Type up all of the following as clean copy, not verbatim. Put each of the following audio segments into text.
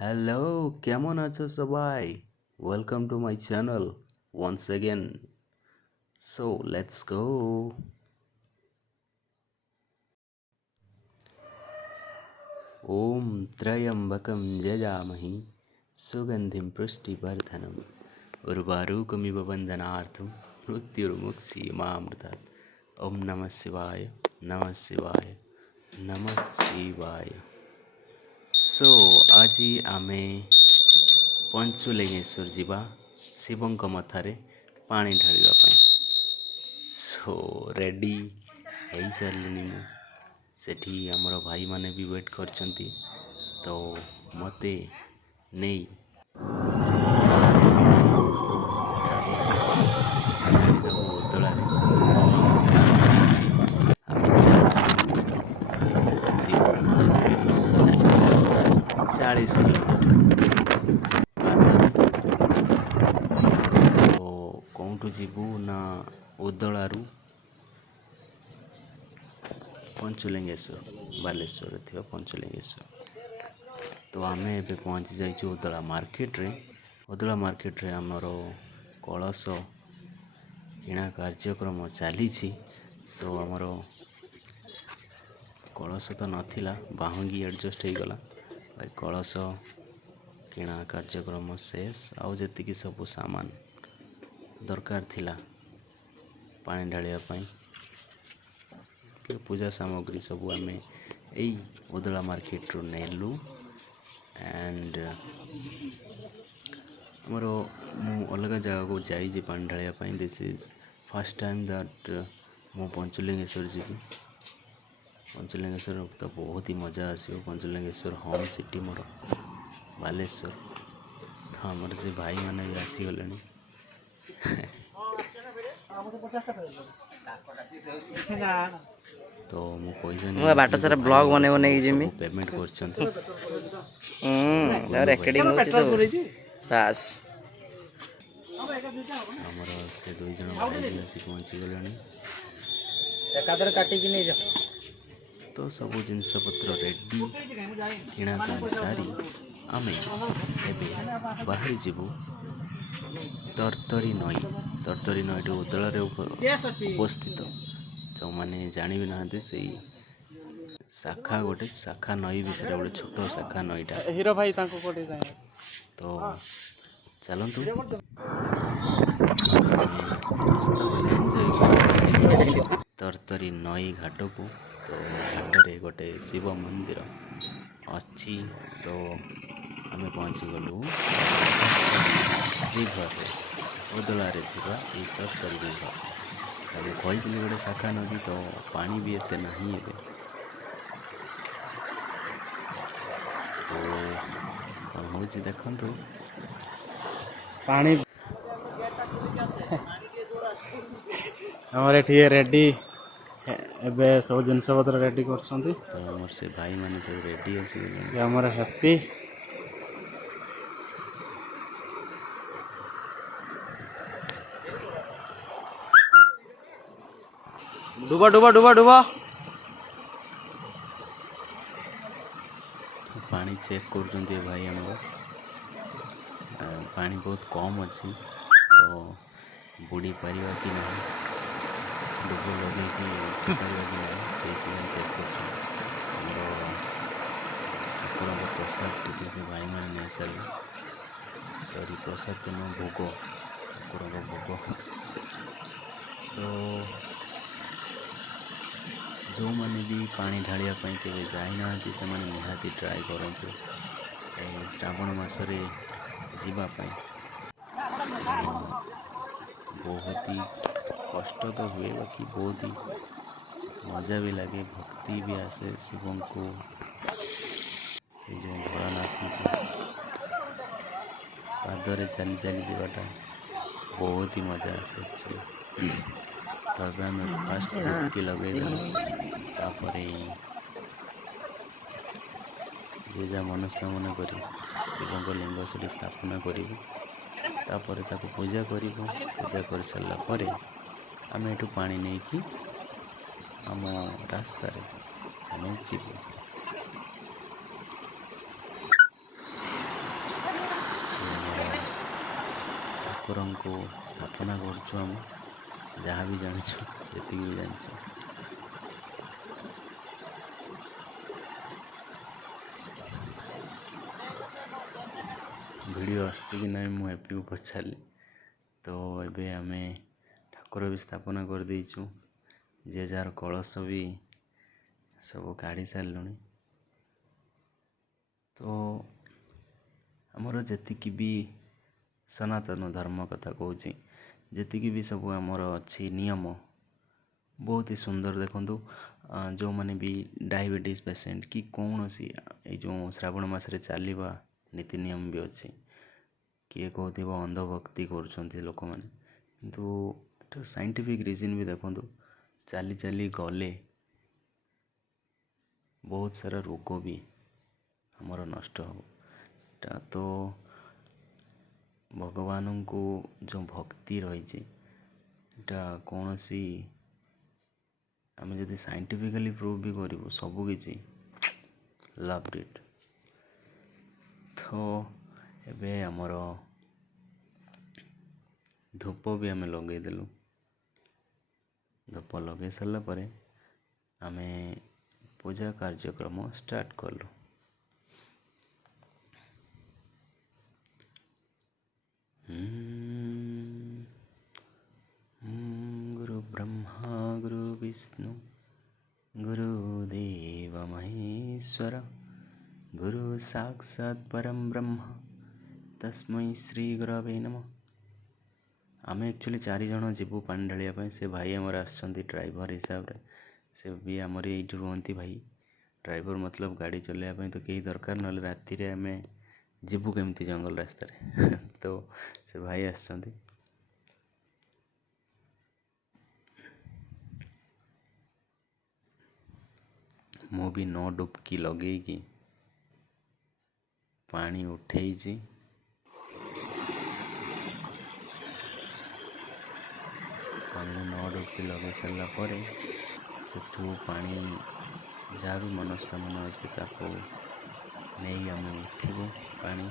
Hello, কেমন আছো সবাই? Welcome to my channel once again. So let's go. ओम त्र्यंबकं यजामहि सुगंधिं पुष्टिवर्धनम् उर्वारुकमिव बन्धनार्थं मृत्युर्मुक्षीयमामृतात्. ओम नमः शिवाय, नमः शिवाय, नमः शिवाय. सो ଆଜି ଆମେ ପଞ୍ଚୁଲିଙ୍ଗେଶ୍ୱର ଯିବା ଶିବଙ୍କ ମଥାରେ ପାଣି ଢାଳିବା ପାଇଁ। ସୋ ରେଡ଼ି ହେଇସାରିଲିଣି ମୁଁ। ସେଠି ଆମର ଭାଇମାନେ ବି ୱେଟ୍ କରିଛନ୍ତି, ତ ମୋତେ ନେଇ ଛାଡ଼ିଦେବୁ ଓଦଳାରେ। ତ ଆମର ପ୍ଲାନ୍ ହେଇଛି ଆମେ 4 ଜଣ ଯିବୁ 40 କିଲୋମିଟର ପାଦରେ। ତ କେଉଁଠୁ ଯିବୁ ନା ଓଦଳାରୁ ପଞ୍ଚୁଲିଙ୍ଗେଶ୍ୱର, ବାଲେଶ୍ୱରରେ ଥିବା ପଞ୍ଚୁଲିଙ୍ଗେଶ୍ୱର। ତ ଆମେ ଏବେ ପହଞ୍ଚି ଯାଇଛୁ ଓଦଳା ମାର୍କେଟରେ। ଓଦଳା ମାର୍କେଟରେ ଆମର କଳସ କିଣା କାର୍ଯ୍ୟକ୍ରମ ଚାଲିଛି। ସୋ ଆମର କଳସ ତ ନଥିଲା, ବାହୁଙ୍ଗି ଆଡ଼ଜଷ୍ଟ ହେଇଗଲା। ଭାଇ କଳସ କିଣା କାର୍ଯ୍ୟକ୍ରମ ଶେଷ। ଆଉ ଯେତିକି ସବୁ ସାମାନ ଦରକାର ଥିଲା ପାଣି ଢାଳିବା ପାଇଁ, ପୂଜା ସାମଗ୍ରୀ ସବୁ ଆମେ ଏଇ ଓଦଳା ମାର୍କେଟରୁ ନେଲୁ। ଆଣ୍ଡ ଆମର ମୁଁ ଅଲଗା ଜାଗାକୁ ଯାଇଛି ପାଣି ଢାଳିବା ପାଇଁ। This is first time that ମୁଁ ପଞ୍ଚୁଲିଙ୍ଗେଶ୍ୱର ଯିବି। ପଞ୍ଚୁଲିଙ୍ଗେଶ୍ୱର ତ ବହୁତ ହି ମଜା ଆସିବ। ପଞ୍ଚୁଲିଙ୍ଗେଶ୍ୱର ହୋମ୍ ସିଟି ମୋର ବାଲେଶ୍ୱର। ତ ଆମର ସେ ଭାଇମାନେ ବି ଆସିଗଲେଣି। ତ ମୁଁ ପଇସା ବାଟ ସାରା ବ୍ଲଗ ବନେଇବ ନେଇକି ଯିମି। ପେମେଣ୍ଟ କରିଛନ୍ତି। ରେକର୍ଡିଂ ହଉଛି ସବୁ। ବାସ୍ ଆମର ସେ 2 ଜଣ ଭାଇ ବି ଆସି ପହଞ୍ଚିଗଲେଣି। ଏକାଥରେ କାଟିକି ନେଇଯାଅ। ତ ସବୁ ଜିନିଷପତ୍ର ରେଡ଼ି କିଣାକିଣି ସାରି ଆମେ ଏବେ ବାହାରି ଯିବୁ ତରତରୀ ନଈ। ତରତରୀ ନଈଟି ଓଦଳାରେ ଉପସ୍ଥିତ। ଯେଉଁମାନେ ଜାଣିବି ନାହାନ୍ତି, ସେଇ ଶାଖା ନଈ ଭିତରେ ଗୋଟେ ଛୋଟ ଶାଖା ନଈଟା। ହିରୋ ଭାଇ ତାଙ୍କୁ କୋଠି ଯାଏ। ତ ଚାଲନ୍ତୁ ଆମେ ରାସ୍ତାକୁ ଏନ୍ଜୟ କରିବା ତରତରୀ ନଈ ଘାଟକୁ। ତ ଘାଟରେ ଗୋଟେ ଶିବ ମନ୍ଦିର ଅଛି। ତ ଆମେ ପହଞ୍ଚିଗଲୁ ରିଭରରେ, ଓଦଳାରେ ଥିବା ଏଇ ତରତରୀ ରିଭର। ମୁଁ କହିଥିଲି ଗୋଟେ ଶାଖା ନଦୀ, ତ ପାଣି ବି ଏତେ ନାହିଁ ଏବେ। ତ କ'ଣ ହେଉଛି ଦେଖନ୍ତୁ। ପାଣି ଆମର ଏଠି ରେଡ଼ି। ଏବେ ସବୁ ଜିନିଷ ପତ୍ର ରେଡ଼ି କରୁଛନ୍ତି। ତ ଆମର ସେ ଭାଇମାନେ ସବୁ ରେଡ଼ି ଆସିଗଲେଣି। ଆମର ହ୍ୟାପି ଡୁବ ଡୁବ ଡୁବ ଡୁବ। ପାଣି ଚେକ୍ କରୁଛନ୍ତି ଏ ଭାଇ ଆମର। ପାଣି ବହୁତ କମ୍ ଅଛି, ତ ବୁଡ଼ି ପାରିବା କି ନାହିଁ, ଡୁବ ଲଗେଇକି ଉଠିପାରିବା କି ନାହିଁ, ସେଇଥିପାଇଁ ଚେକ୍ କରୁଛନ୍ତି। ଆମର ଠାକୁରଙ୍କ ପ୍ରସାଦ ଟିକେ ସେ ଭାଇମାନେ ନେଇସାରିଲେ। ସରି, ପ୍ରସାଦ ତ ନୁହଁ, ଭୋଗ, ଠାକୁରଙ୍କ ଭୋଗ। ତ ଯେଉଁମାନେ ବି ପାଣି ଢାଳିବା ପାଇଁ କେବେ ଯାଇନାହାନ୍ତି, ସେମାନେ ନିହାତି ଟ୍ରାଏ କରନ୍ତୁ ଏ ଶ୍ରାବଣ ମାସରେ ଯିବା ପାଇଁ। ବହୁତ ହି କଷ୍ଟ ତ ହୁଏ, ବାକି ବହୁତ ହି ମଜା ବି ଲାଗେ, ଭକ୍ତି ବି ଆସେ ଶିବଙ୍କୁ, ଏ ଯେଉଁ ଭୋଳାନାଥଙ୍କୁ ପାଦରେ ଚାଲି ଚାଲି ଯିବାଟା ବହୁତ ହି ମଜା ଆସେ ଆକ୍ଚୁଆଲି। ତ ଏବେ ଆମେ ଫାଷ୍ଟ ଡୁବକି ଲଗେଇଦେଲୁ, ତାପରେ ଯେ ଯାହା ମନସ୍କାମନା କରି ଶିବଙ୍କ ଲିଙ୍ଗ ସେଠି ସ୍ଥାପନା କରିବୁ। ତାପରେ ତାକୁ ପୂଜା କରିବୁ। ପୂଜା କରିସାରିଲା ପରେ ଆମେ ଏଠୁ ପାଣି ନେଇକି ଆମ ରାସ୍ତାରେ ଆମେ ଯିବୁ। ଠାକୁରଙ୍କୁ ସ୍ଥାପନା କରୁଛୁ ଆମେ, ଯାହା ବି ଜାଣିଛୁ, ଯେତିକି ବି ଜାଣିଛୁ। ଭିଡ଼ିଓ ଆସୁଛି କି ନାହିଁ ମୁଁ ଏପିକୁ ପଚାରିଲି। ତ ଏବେ ଆମେ ଠାକୁର ବି ସ୍ଥାପନା କରିଦେଇଛୁ, ଯିଏ ଯାହାର କଳସ ବି ସବୁ କାଢ଼ି ସାରିଲୁଣି। ତ ଆମର ଯେତିକି ବି ସନାତନ ଧର୍ମ କଥା କହୁଛି, ଯେତିକି ବି ସବୁ ଆମର ଅଛି ନିୟମ, ବହୁତ ହି ସୁନ୍ଦର। ଦେଖନ୍ତୁ, ଯେଉଁମାନେ ବି ଡାଇବେଟିସ୍ ପେସେଣ୍ଟ କି କୌଣସି ଏଇ ଯେଉଁ ଶ୍ରାବଣ ମାସରେ ଚାଲିବା ନୀତି ନିୟମ ବି ଅଛି। କିଏ କହୁଥିବ ଅନ୍ଧଭକ୍ତି କରୁଛନ୍ତି ଲୋକମାନେ, କିନ୍ତୁ ଏଟା ସାଇଣ୍ଟିଫିକ୍ ରିଜିନ୍ ବି ଦେଖନ୍ତୁ। ଚାଲି ଚାଲି ଗଲେ ବହୁତ ସାରା ରୋଗ ବି ଆମର ନଷ୍ଟ ହେବ। ଏଟା ତ ଭଗବାନଙ୍କୁ ଯେଉଁ ଭକ୍ତି ରହିଛି, ଏଟା କୌଣସି ଆମେ ଯଦି ସାଇଣ୍ଟିଫିକାଲି ପ୍ରୁଭ୍ ବି କରିବୁ, ସବୁକିଛି ଲଭ୍ ଇଟ୍। ତ ଏବେ ଆମର ଧୂପ ବି ଆମେ ଲଗେଇଦେଲୁ। ଧୂପ ଲଗେଇ ସାରିଲା ପରେ ଆମେ ପୂଜା କାର୍ଯ୍ୟକ୍ରମ ଷ୍ଟାର୍ଟ କଲୁ। ଗୁରୁ ବ୍ରହ୍ମା ଗୁରୁ ବିଷ୍ଣୁ ଗୁରୁଦେବ ମହେଶ୍ୱର ଗୁରୁ ସାକ୍ଷାତ୍ ପରଂ ବ୍ରହ୍ମ ତସ୍ମୈ ଶ୍ରୀ ଗୁରବେ ନମଃ। ଆମେ ଆକ୍ଚୁଆଲି 4 ଜଣ ଯିବୁ ପାଣି ଢାଳିବା ପାଇଁ। ସେ ଭାଇ ଆମର ଆସିଛନ୍ତି ଡ୍ରାଇଭର ହିସାବରେ। ସେ ବି ଆମର ଏଇଠି ରୁହନ୍ତି ଭାଇ। ଡ୍ରାଇଭର ମତଲବ ଗାଡ଼ି ଚଲାଇବା ପାଇଁ ତ କେହି ଦରକାର, ନହେଲେ ରାତିରେ ଆମେ ଯିବୁ କେମିତି ଜଙ୍ଗଲ ରାସ୍ତାରେ। ତ ସେ ଭାଇ ଆସିଛନ୍ତି। ମୁଁ ବି 9 ଡୁବକି ଲଗେଇକି ପାଣି ଉଠେଇଛି। ପାଣିରେ 9 ଡୁବକି ଲଗେଇ ସାରିଲା ପରେ ସେଠୁ ପାଣି, ଯାହା ବି ମନସ୍କାମନା ଅଛି ତାକୁ ନେଇ ଆମେ ଉଠିବୁ ପାଣି।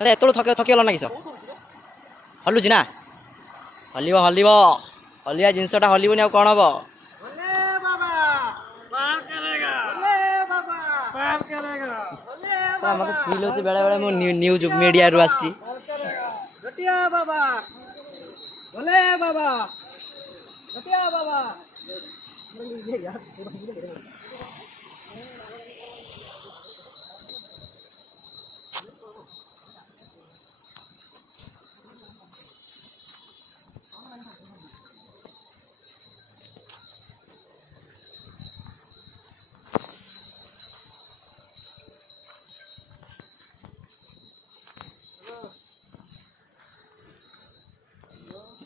ଏତେବେଳୁ ଥକିଗଲ ନା କିସ? ହଲୁଛି ନା? ହଲିବ ହଲିବ, ହଲିଆ ଜିନିଷଟା ହଲିବନି ଆଉ କ'ଣ ହବ? ମତେ ଫିଲ୍ ହଉଛି ବେଳେବେଳେ ମୁଁ ନ୍ୟୁଜ୍ ମିଡ଼ିଆରୁ ଆସିଛି।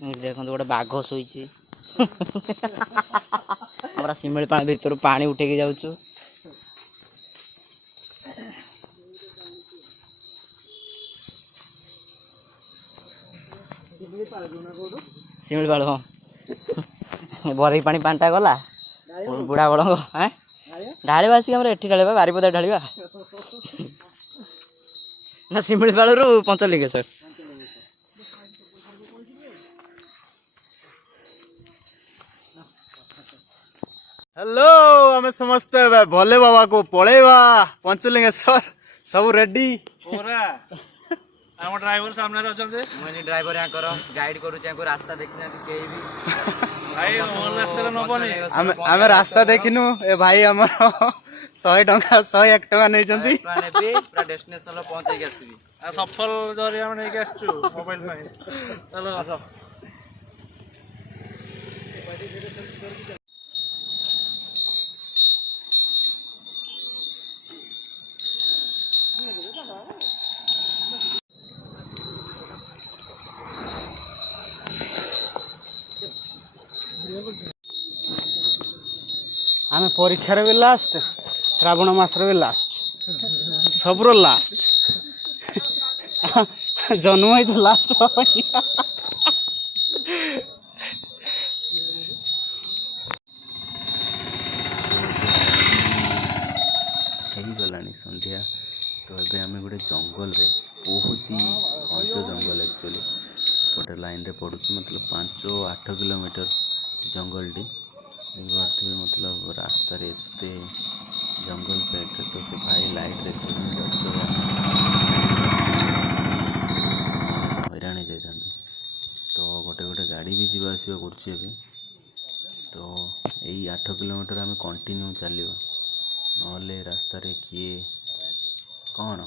ଏଠି ଦେଖନ୍ତୁ ଗୋଟେ ବାଘ ଶୋଇଛି। আমরা ଶିମିଳିପାଳ ଭିତରୁ ପାଣି ଉଠେଇକି ଯାଉଛୁ। ଶିମିଳିପାଳ ହଁ ବରେଇ ପାଣିଟା ଗଲା ବୁଢ଼ା ବଳଙ୍କ ଢାଳିବା ଆସିକି ଆମର ଏଠି ଢାଳିବା ବାରିପଦା ଢାଳିବା ନା ଶିମିଳିପାଳରୁ ପଞ୍ଚଲିଙ୍ଗେଶ୍ୱର। हेलो आमे समस्ते भोले बाबा को पळेवा पंचलिंगेश्वर सब रेडी पूरा ଆମ ଡ୍ରାଇଭର ସାମ୍ନାରେ ଅଛନ୍ତି। ମୁଁ ଡ୍ରାଇଭର ୟାଙ୍କର ଗାଇଡ କରୁଛି ୟାଙ୍କୁ ରାସ୍ତା ଦେଖିନାହାନ୍ତି କେହି ବି। ଭାଇ ଭଲ ରାସ୍ତାରେ ନବନି। आमे रास्ता देखिनु ए भाई हमर 100 टका 101 टका नै जंती ନେବି ପୁରା ଡେଷ୍ଟିନେସନ ପହଞ୍ଚେଇକି ଆସିବି। ଆଉ ସଫଲ ଜରି ଆମେ ନେଇକି ଆସିଛୁ ମୋବାଇଲ ପାଇଁ। ଚାଲ ଆସ। आमे परीक्षा रे भी लास्ट श्रावण मास रे भी लास्ट सबरो लास्ट जन्म ही तो लास्ट ହେଇଗଲାଣି ସନ୍ଧ୍ୟା। ତ ଏବେ ଆମେ ଗୋଟେ ଜଙ୍ଗଲରେ ବହୁତ ହି ଘଞ୍ଚ ଜଙ୍ଗଲ ଆକ୍ଚୁଆଲି ଏପଟେ ଲାଇନ୍ରେ ପଡ଼ୁଛି ମତଲବ 5-8 କିଲୋମିଟର ଜଙ୍ଗଲଟି ଦେଖିପାରୁଥିବେ। ମତଲବ ରାସ୍ତାରେ ଏତେ ଜଙ୍ଗଲ ସାଇଡ଼୍ରେ ତ ସେ ଭାଇ ଲାଇଟ୍ ଦେଖାଉଛନ୍ତି ଗଛ ହଇରାଣ ହେଇଯାଇଥାନ୍ତୁ। ତ ଗୋଟେ ଗୋଟେ ଗାଡ଼ି ବି ଯିବା ଆସିବା କରୁଛି ଏବେ। ତ ଏଇ 8 କିଲୋମିଟର ଆମେ କଣ୍ଟିନ୍ୟୁ ଚାଲିବା, ନହେଲେ ରାସ୍ତାରେ କିଏ କ'ଣ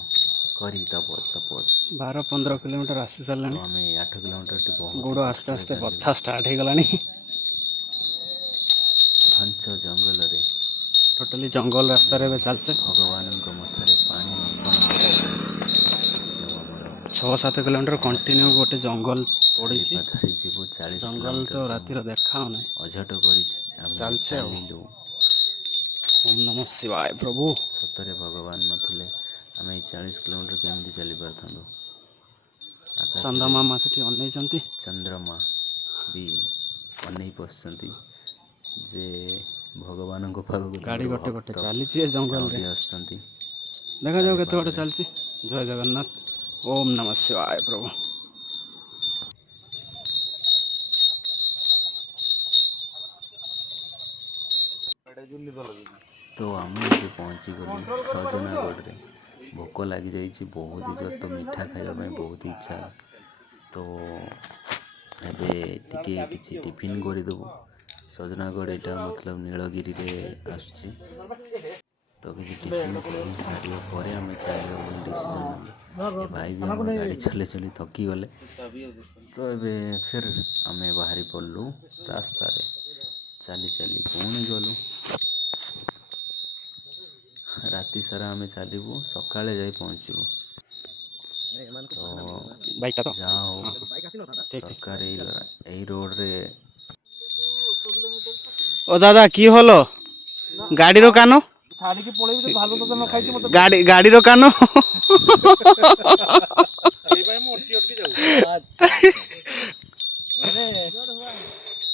କରିଦବ ସପୋଜ। 12-15 किलोमीटर आसी ତ सारे ଆମେ 8 କିଲୋମିଟରଟି ବହୁତ गोड़ आस्ते କଷ୍ଟରେ आस्ते ଚାଲିବା। बथा स्टार्ट हो गलानी। ଘଞ୍ଚ ଜଙ୍ଗଲରେ टोटली जंगल रास्ता रे चलছে ଭଗବାନଙ୍କ ମଥାରେ ପାଣି ଅର୍ପଣ କରି ସେ ଯେଉଁ ଆମର 6-7 किलोमीटर कंटिन्यू गोटे जंगल ଖାଲି तोड़ी ପାଦରେ ଯିବୁ 40 जंगल तो କିଲୋମିଟର रातिर देखा ना ଅଝଟ କରି ଆମେ ଚାଲିଛେ ଆଉ। ଚାଲିଲୁ। ओम नमः शिवाय प्रभु। ସତରେ ଭଗବାନ ନଥିଲେ ଆମେ ଏଇ 40 କିଲୋମିଟର କେମିତି ଚାଲିପାରିଥାନ୍ତୁ। चंदा ଆକାଶରେ मामा ସେଠି ଅନେଇଛନ୍ତି। ଚନ୍ଦ୍ରମା ବି ଅନେଇ ବସିଛନ୍ତି ଯେ ଭଗବାନଙ୍କ ପାଖକୁ ଗାଡ଼ି ତାଙ୍କର ଗୋଟେ ଗୋଟେ ଭକ୍ତ ଚାଲିଛି ଏ ଜଙ୍ଗଲରେ। ଚାଉଁଟି ଆସୁଛନ୍ତି। ଦେଖାଯାଉ କେତେ ବାଟ ପାଦରେ ଚାଲିଛି। ଜୟ ଜଗନ୍ନାଥ। ओम नमः शिवाय प्रभु। ତ ଆମେ ଏବେ ପହଞ୍ଚିଗଲୁ ସଜନାଗଡ଼ରେ। ଭୋକ ଲାଗିଯାଇଛି ବହୁତ ଜୋର, ତ ମିଠା ଖାଇବା ପାଇଁ ବହୁତ ଇଚ୍ଛା। ତ ଏବେ ଟିକେ କିଛି ଟିଫିନ୍ କରିଦେବୁ। ସଜନାଗଡ଼ ଏଇଟା ମତଲବ ନୀଳଗିରିରେ ଆସୁଛି। ତ କିଛି ଟିଫିନ୍ କରିସାରିବା ପରେ ଆମେ ଚାଲିବା ପାଇଁ ଡିସିସନ୍ ନେବୁ। ଏ ଭାଇ ବି ଆମର ଗାଡ଼ି ଚଲେଇ ଚଲେଇ ଥକିଗଲେ। ତ ଏବେ ଫିର୍ ଆମେ ବାହାରି ପଡ଼ିଲୁ ରାସ୍ତାରେ। ଚାଲି ଚାଲି ପୁଣି ଗଲୁ। ରାତି ସାରା ଆମେ ଚାଲିବୁ, ସକାଳେ ଯାଇ ପହଞ୍ଚିବୁ। ତ ବାଇକଟା ତ ଯାହା ହଉ ସରକାର এই ରୋଡ଼ରେ ଓ ଦାଦା କି ହଲ ଗାଡ଼ିର କାନ ଛାଡ଼ିକି ପଳେଇବି ଭାଲୁ ତତେ ନ ଖାଇଛି ମତେ ଗାଡ଼ିର କାନ ସେଇପାଇଁ ମୁଁ ଅଟକି ଅଟକି ଯାଉଛି।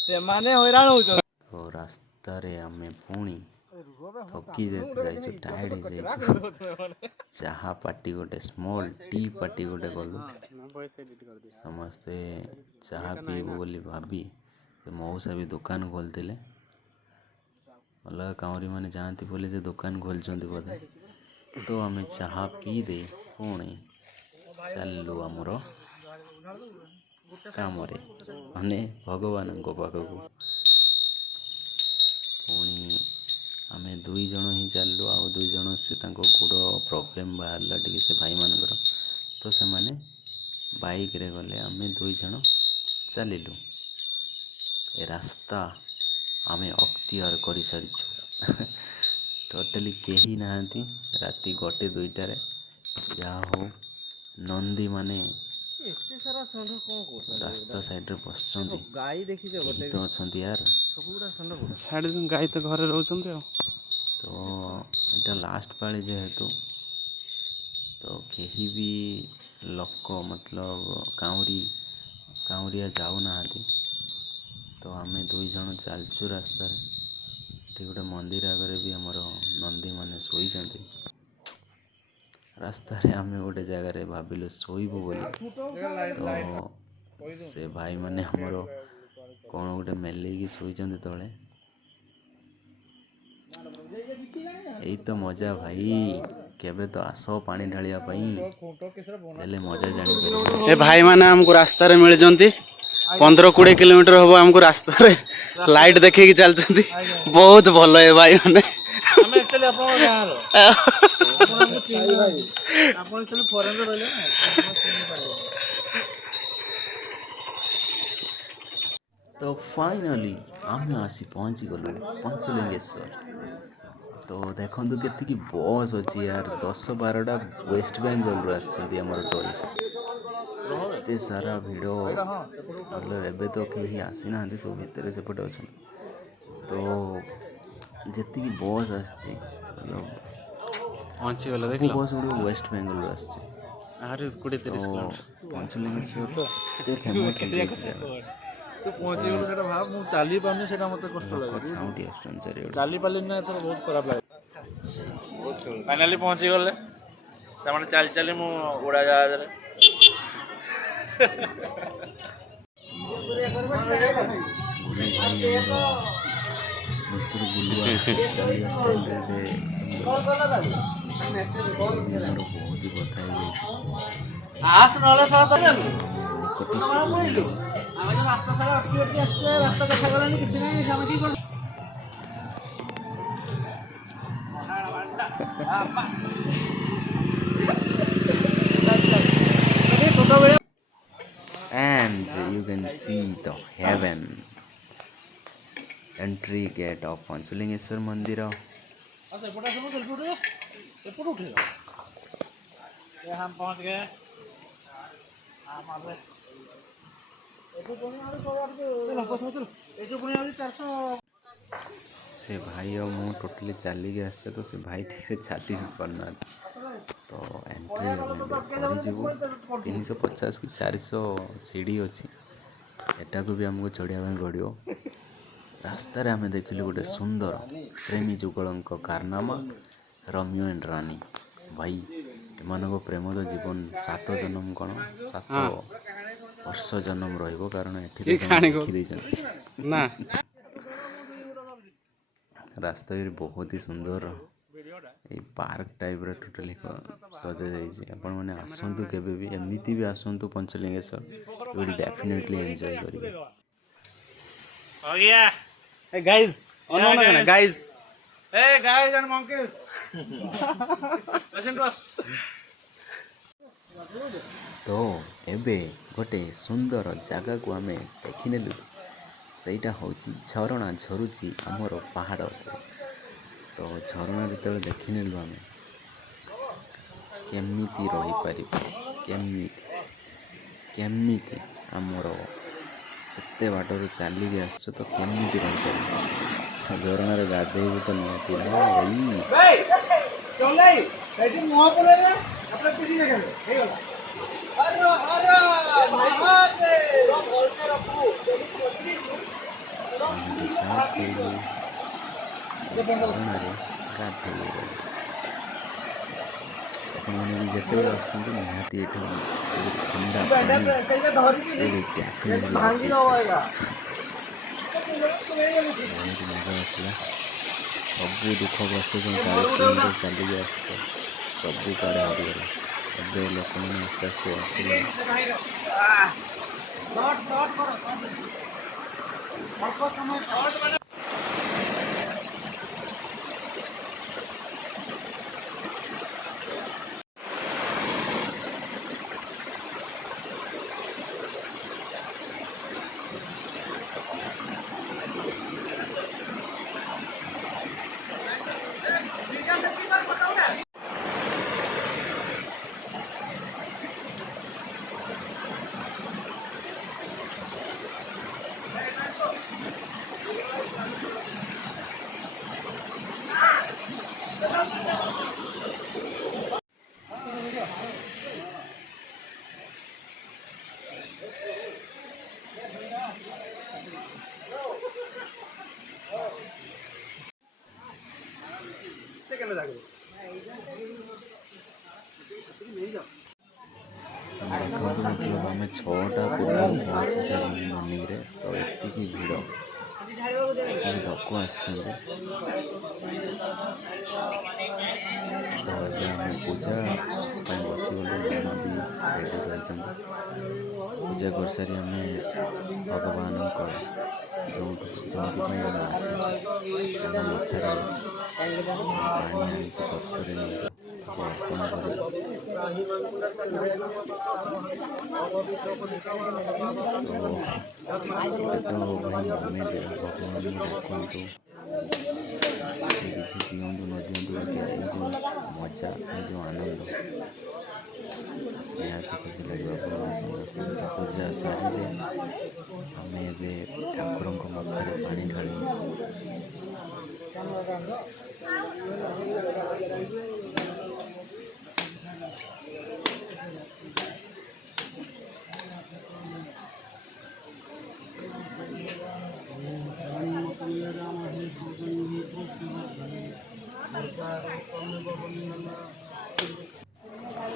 ସେମାନେ ହଇରାଣ ହଉଛନ୍ତି। ତ ରାସ୍ତାରେ ଆମେ ପୁଣି ଥକି ଯାଇଛୁ, ଟାୟାର୍ଡ଼ ହେଇଯାଇଛୁ। ଚାହା ପାର୍ଟି ଗୋଟେ, ସ୍ମଲ୍ ଟି ପାର୍ଟି ଗୋଟେ କଲୁ। ସମସ୍ତେ ଚାହା ପିଇବୁ ବୋଲି ଭାବି ମଉସା ବି ଦୋକାନ ଖୋଲିଥିଲେ। ଅଲଗା କାଉଁରୀମାନେ ଯାଆନ୍ତି ବୋଲି ଯେ ଦୋକାନ ଖୋଲିଛନ୍ତି ବୋଧେ। ତ ଆମେ ଚାହା ପିଇ ଦେଇ ପୁଣି ଚାଲିଲୁ ଆମର କାମରେ, ମାନେ ଭଗବାନଙ୍କ ପାଖକୁ। ପୁଣି ଆମେ 2 ଜଣ ହିଁ ଚାଲିଲୁ, ଆଉ 2 ଜଣ ସେ ତାଙ୍କ ଗୋଡ଼ ପ୍ରୋବ୍ଲେମ୍ ବାହାରିଲା ଟିକେ ସେ ଭାଇମାନଙ୍କର, ତ ସେମାନେ ବାଇକ୍ରେ ଗଲେ। ଆମେ 2 ଜଣ ଚାଲିଲୁ। ଏ ରାସ୍ତା ଆମେ ଅକ୍ତିଆର କରିସାରିଛୁ। ଟୋଟାଲି କେହି ନାହାନ୍ତି। ରାତି 1-2ଟାରେ ଯାହା ହଉ ନନ୍ଦୀମାନେ ରାସ୍ତା ସାଇଡ଼ରେ ବସିଛନ୍ତି ଗାଈ ଦେଖିଛ କେହି ତ ଅଛନ୍ତି ୟାର। ସବୁଗୁଡା ଷଣ୍ଢ ପରା। ଛାଡ଼ି ଦିଅନ୍ତୁ, ଗାଈ ତ ଘରେ ରହୁଛନ୍ତି ଆଉ। ତ ଏଇଟା ଲାଷ୍ଟ ପାଳି ଯେହେତୁ ତ କେହି ବି ଲୋକ ମତଲବ କାଉଁରିଆ ଯାଉନାହାନ୍ତି। ତ ଆମେ 2 ଜଣ ଚାଲିଛୁ ରାସ୍ତାରେ। ଏଠି ଗୋଟେ ମନ୍ଦିର ଆଗରେ ବି ଆମର ନନ୍ଦୀମାନେ ଶୋଇଛନ୍ତି। ରାସ୍ତାରେ ଆମେ ଗୋଟେ ଜାଗାରେ ଭାବିଲୁ ଶୋଇବୁ ବୋଲି, ତ ସେ ଭାଇମାନେ ଆମର କ'ଣ ଗୋଟେ ମେଲେଇକି ଶୋଇଛନ୍ତି ତଳେ। ଏଇ ତ ମଜା ଭାଇ, କେବେ ତ ଆସ ପାଣି ଢାଳିବା ପାଇଁ, ହେଲେ ମଜା ଜାଣିପାରିବ। ଏ ଭାଇମାନେ ଆମକୁ ରାସ୍ତାରେ ମିଳିଛନ୍ତି। 15-20 କିଲୋମିଟର ହବ ଆମକୁ ରାସ୍ତାରେ ଲାଇଟ୍ ଦେଖେଇକି ଚାଲିଛନ୍ତି। ବହୁତ ଭଲ ଏ ଭାଇମାନେ। ଆମେ ଆକ୍ଚୁଆଲି ଆପଣଙ୍କ ଗାଁର, ଆପଣ ଆମକୁ ଚିହ୍ନିନାହାନ୍ତି। ଆପଣ ଆକ୍ଚୁଆଲି ଫରେନ୍ରେ ରହିଲେ ନା, ଆପଣ ଚିହ୍ନିପାରିବେନି। ତ ଫାଇନାଲି ଆମେ ଆସି ପହଞ୍ଚିଗଲୁ ପଞ୍ଚଲିଙ୍ଗେଶ୍ୱର। ତ ଦେଖନ୍ତୁ କେତିକି ବସ୍ ଅଛି ୟାର, 10-12ଟା ୱେଷ୍ଟ ବେଙ୍ଗଲରୁ ଆସିଛନ୍ତି ଆମର ଟୁରିଷ୍ଟ। ଏତେ ସାରା ଭିଡ଼, ମତଲବ ଏବେ ତ କେହି ଆସିନାହାନ୍ତି, ସବୁ ଭିତରେ ସେପଟେ ଅଛନ୍ତି। ତ ଯେତିକି ବସ୍ ଆସିଛି, ମତଲବ ପହଞ୍ଚିଗଲେ ସବୁ ଦେଖିଲ। ବସ୍ ଗୁଡ଼ିକ ୱେଷ୍ଟ ବେଙ୍ଗଲରୁ ଆସିଛି। ଆହୁରି ତ 20-30 କିଲୋମିଟର। ପଞ୍ଚଲିଙ୍ଗେଶ୍ୱର ଏତେ ଫେମସ୍ ହେଇଯାଇଛି ଜାଗା, ତୁ ପହଞ୍ଚିଗଲୁ ସେଇଟା ଭାବ, ମୁଁ ଚାଲି ପାରୁନି, ସେଇଟା ମୋତେ କଷ୍ଟ ଲୋକ ଲାଗୁଛି। ଛାଉଁଟି ଆସୁଛନ୍ତି ଚାରିଆଡ଼ୁ। ଚାଲି ପାରିଲିନି ନା, ଏଥର ବହୁତ ଖରାପ ଲାଗେ। ଫାଇନାଲି ପହଞ୍ଚିଗଲେ ସେମାନେ, ଚାଲି ଚାଲି ମୁଁ ଉଡ଼ାଜାହାଜରେ। ଗୁଲୁ ଭାଇ ଆମର ମିଷ୍ଟର ଗୁଲୁଆ ଚାଲିବା ଷ୍ଟାଇଲରେ ଏବେ ଏକ୍ସନ୍ ଦେଲା। ଆମର ବହୁତ ହି କଥା ହେଇଯାଇଛି। ନିକଟସ୍ଥ ଜିଲ୍ଲା and you can see the heaven entry gate of Panchulingeshwar Mandira. हम पहुंच गए। से भाई और मु टोटली चलिक आसचे तो से भाई ठीक से चली भी पारना। तो एंट्री करीजु 350 कि 400 सीढ़ी अच्छी, एटा को भी हमको चढ़िया पड़ो। रास्तार आम देखिलु गोटे सुंदर प्रेमी जुगल कारनामा रोमियो एंड रानी। भाई एमान प्रेम तो जीवन 7 जन्म कौन 7 वर्ष जन्म रहिबो, कारण एठी लिखी देइछन ना रास्ता भी बहुत ही सुंदर, ये पार्क टाइप रे टोटली सजा जाइए। आपण मैंने आसतु केबे भी एमती भी आसतु Panchalingeshwar, you will definitely enjoy करेंगे। Oh yeah. Hey guys, Yeah, guys. Hey guys and monkeys. Listen to us. तो एबे गोटे सुंदर जगह को आमे देखिनेलु, सेटा होची झरणा झरुची आमर पहाड़। तो झरणा जो देखिनेलु आमे केमिति रही पारि, केमिति आमर एते बाटर चलिक आस तो केमिति रही पारि। झरणार गाधेबू तो निहाती आपने भी जिते आसते निहाती ये ठंडा मजा आसला। सबू दुख कष्ट जो 40 किलोमीटर चलिक आस सबू काड़े हरिगला। ଏବେ ଲୋକମାନେ ଆସ୍ତେ ଆସ୍ତେ ଆସିଲେ। ଦେଖନ୍ତୁ ମତଲବ ଆମେ 6ଟା ପୂର୍ବରୁ ପହଞ୍ଚି ସାରିଲୁଣି ମର୍ଣ୍ଣିଂରେ। ତ ଏତିକି ଭିଡ଼, ଏତିକି ଲୋକ ଆସିଛନ୍ତି। ତ ଏବେ ଆମେ ପୂଜା ପାଇଁ ବସିଗଲୁ। ମାମା ବି ରେଡ଼ି ରହିଛନ୍ତି। ପୂଜା କରିସାରି ଆମେ ଭଗବାନଙ୍କର ଯେଉଁଥିପାଇଁ ଆମେ ଆସିଛୁ ତାଙ୍କ ମଠାରେ ପାଣି ଆଣିଛୁ ତରତରେ ନେଇକି ତାକୁ ଅର୍ପଣ କରି ତ ଭାଇ ମୋମେଣ୍ଟ ଭଗବାନଙ୍କୁ ଡାକନ୍ତୁ, ସେ କିଛି ଦିଅନ୍ତୁ ନ ଦିଅନ୍ତୁ, ବାକି ଏଇ ଯେଉଁ ମଜା, ଏଇ ଯେଉଁ ଆନନ୍ଦ ନିହାତି ଖୁସି ଲାଗିବ ଆପଣମାନେ ସମସ୍ତଙ୍କୁ। ତ ପୂଜା ସାରିଲେ ଆମେ ଏବେ ଠାକୁରଙ୍କ ମଥାରେ ପାଣି ଢାଳିବୁ।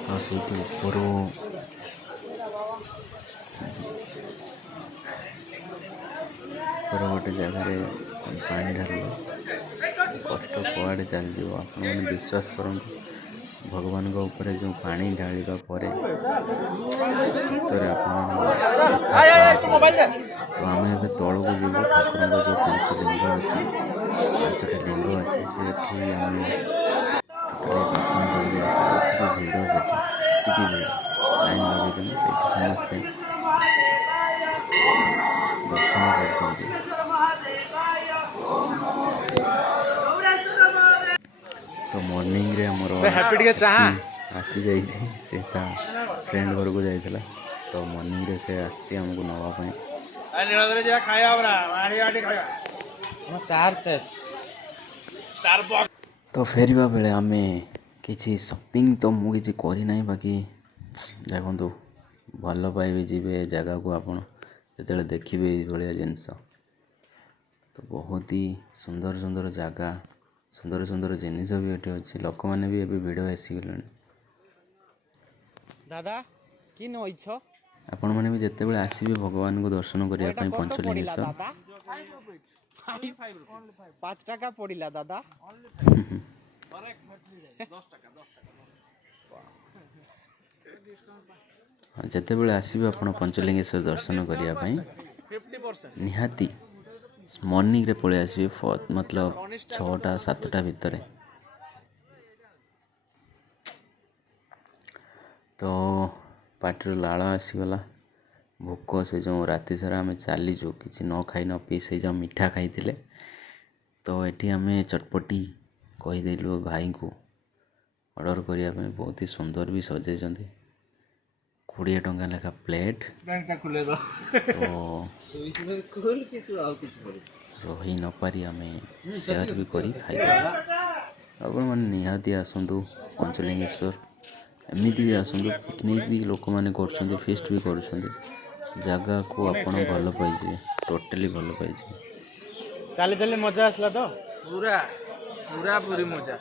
ତ ସେଇଠି ଉପରୁ ଗୋଟେ ଜାଗାରେ ପାଣି ଢାଳିଲେ କଷ୍ଟ କୁଆଡ଼େ ଚାଲିଯିବ। ଆପଣମାନେ ବିଶ୍ୱାସ କରନ୍ତୁ, ଭଗବାନଙ୍କ ଉପରେ ଯେଉଁ ପାଣି ଢାଳିବା ପରେ ସତରେ ଆପଣମାନେ ତ ଆମେ ଏବେ ତଳକୁ ଯିବୁ। ଠାକୁରଙ୍କ ଯେଉଁ 5 ଲିଙ୍ଗ ଅଛି, 5ଟି ଲିଙ୍ଗ ଅଛି, ସେଠି ଆମେ ଟୋଟାଲି ଦର୍ଶନ କରିକି ଆସିବୁ। ଏତିକି ଭିଡ଼ ସେଠି, ଏତିକି ଭିଡ଼, ଲାଇନ୍ ଲଗେଇଛନ୍ତି ସେଇଠି ସମସ୍ତେ ଦର୍ଶନ କରୁଛନ୍ତି। ତ ମର୍ଣ୍ଣିଂରେ ଆମର ଆସିଯାଇଛି, ସେ ତା ଫ୍ରେଣ୍ଡ ଘରକୁ ଯାଇଥିଲା। ତ ମର୍ଣ୍ଣିଂରେ ସେ ଆସିଛି ଆମକୁ ନେବା ପାଇଁ। ତ ଫେରିବା ବେଳେ ଆମେ କିଛି ସପିଂ ତ ମୁଁ କିଛି କରିନାହିଁ, ବାକି ଦେଖନ୍ତୁ ଭଲ ପାଇବେ ଯିବେ ଏ ଜାଗାକୁ ଆପଣ ଯେତେବେଳେ ଦେଖିବେ ଏଇଭଳିଆ ଜିନିଷ। ତ ବହୁତ ହି ସୁନ୍ଦର ସୁନ୍ଦର ଜାଗା, ସୁନ୍ଦର ସୁନ୍ଦର ଜିନିଷ ବି ଏଠି ଅଛି। ଲୋକମାନେ ବି ଏବେ ଭିଡ଼ ଆସିଗଲେଣି। ଦାଦା କି ନଇଛ? ଆପଣମାନେ ବି ଯେତେବେଳେ ଆସିବେ ଭଗବାନଙ୍କୁ ଦର୍ଶନ କରିବା ପାଇଁ ପଞ୍ଚଲିଙ୍ଗେଶ୍ୱର, 5 টাকা পড়িলা দাদা। ଯେତେବେଳେ ଆସିବେ ଆପଣ ପଞ୍ଚଲିଙ୍ଗେଶ୍ୱର ଦର୍ଶନ କରିବା ପାଇଁ ନିହାତି ମର୍ଣ୍ଣିଂରେ ପଳେଇ ଆସିବେ, ମତଲବ 6ଟା 7ଟା ଭିତରେ। ତ ପାଟିରୁ ଲାଳ ଆସିଗଲା, ଭୋକ, ସେ ଯେଉଁ ରାତି ସାରା ଆମେ ଚାଲିଛୁ କିଛି ନ ଖାଇ ନ ପିଇ, ସେଇ ଯେଉଁ ମିଠା ଖାଇଥିଲେ। ତ ଏଠି ଆମେ ଚଟପଟି କହିଦେଲୁ ଭାଇଙ୍କୁ ଅର୍ଡ଼ର କରିବା ପାଇଁ। ବହୁତ ହି ସୁନ୍ଦର ବି ସଜେଇଛନ୍ତି, 20 ଟଙ୍କା ଲେଖା ପ୍ଲେଟ୍। ରହି ନପାରି ଆମେ ସେୟାର ବି କରି ଖାଇଦେବୁ। ଆପଣମାନେ ନିହାତି ଆସନ୍ତୁ ପଞ୍ଚଲିଙ୍ଗେଶ୍ୱର, ଏମିତି ବି ଆସନ୍ତୁ, ପିକନିକ୍ ବି ଲୋକମାନେ କରୁଛନ୍ତି, ଫିଷ୍ଟ ବି କରୁଛନ୍ତି। ଜାଗାକୁ ଆପଣ ଭଲ ପାଇଯିବେ, ଟୋଟାଲି ଭଲ ପାଇଯିବେ। ଚାଲି ଚାଲି ମଜା ଆସିଲା ତ पूरा पूरा पूरी मजा।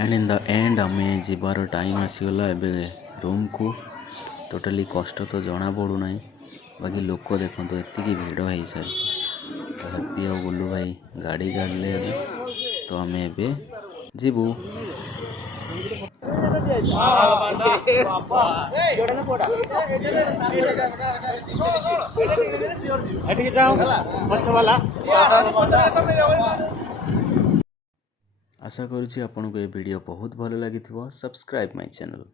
ଆଣ୍ଡ ଇନ୍ ଦ ଏଣ୍ଡ ଆମେ ଯିବାର ଟାଇମ୍ ଆସିଗଲା ଏବେ ରୁମ୍କୁ। ଟୋଟାଲି କଷ୍ଟ ତ ଜଣା ପଡ଼ୁନାହିଁ, ବାକି ଲୋକ ଦେଖନ୍ତୁ ଏତିକି ଭିଡ଼ ହେଇସାରିଛି। ତ ହାପି ଆଉ ବୁଲୁ ଭାଇ ଗାଡ଼ି କାଢ଼ିଲେ ଏବେ, ତ ଆମେ ଏବେ ଯିବୁ। ଏଠିକି ଯାଅ ପଛ ବାଲା। ଆଶା କରୁଛି ଆପଣଙ୍କୁ ଏ ଭିଡ଼ିଓ ବହୁତ ଭଲ ଲାଗିଥିବ। ସବସ୍କ୍ରାଇବ୍ ମାଇ ଚ୍ୟାନେଲ୍।